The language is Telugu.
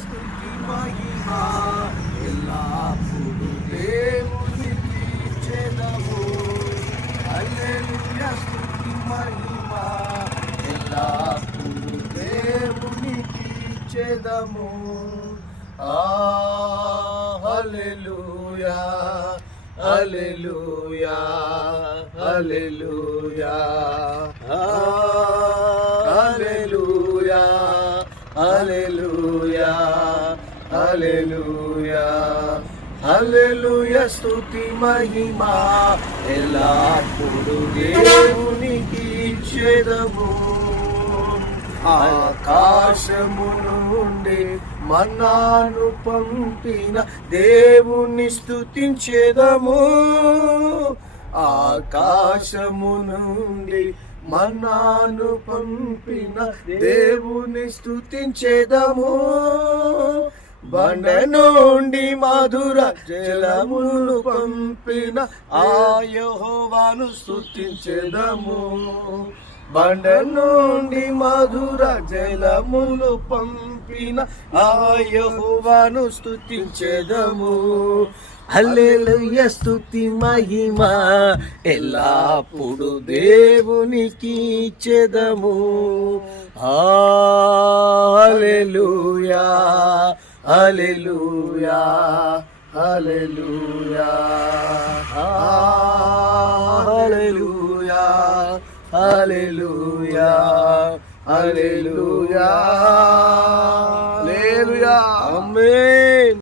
స్తుతి మహిమ ఎల్లప్పుడూ దేవునికి ఇచ్చెదము. హల్లెలూయా స్తుతి మహిమ ఎల్లప్పుడూ దేవునికి ఇచ్చెదము. హల్లెలూయా హల్లెలూయా హల్లెలూయా హల్లెలూయా హల్లెలూయా హల్లెలూయా హల్లెలూయా స్తుతి మహిమ ఎల్లప్పుడూ దేవునికి ఇచ్చెదము. ఆకాశము నుండి మన్నాను పంపిన దేవుని స్తుతించెదము. ఆకాశము నుండి మన్నాను పంపిన దేవుని స్తుతించెదము. బండ నుండి మధుర జలములు పంపిన ఆ యెహోవాను స్తుతించెదము. బండ నుండి మధుర జలములు పంపిన ఆ యెహోవాను స్తుతించెదము. హల్లెలూయా స్తుతి మహిమ ఎల్లప్పుడూ దేవునికి ఇచ్చెదము. హల్లెలూయా హల్లెలూయా హల్లెలూయా హల్లెలూయా హల్లెలూయా హల్లెలూయా